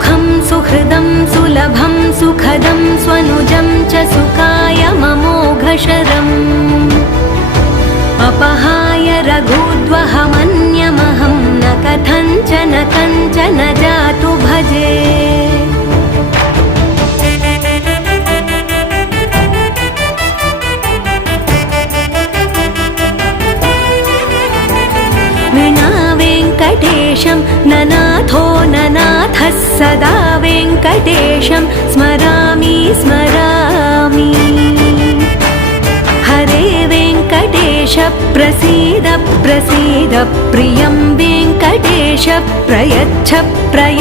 सुखं सुहृदं सुलभं सुखदं स्वनुजं च सुखाय ममोघशरम् अपहाय रघुद्वहमन्यमहं न कथञ्चन कञ्चन जातु भजे। विना वेङ्कटेशं ननाथो ननाथः सदा वेङ्कटेशं स्मरामि स्मरामि। हरे वेङ्कटेश प्रसीद प्रसीद प्रियं वेङ्कटेश प्रयच्छ प्रयच्छ।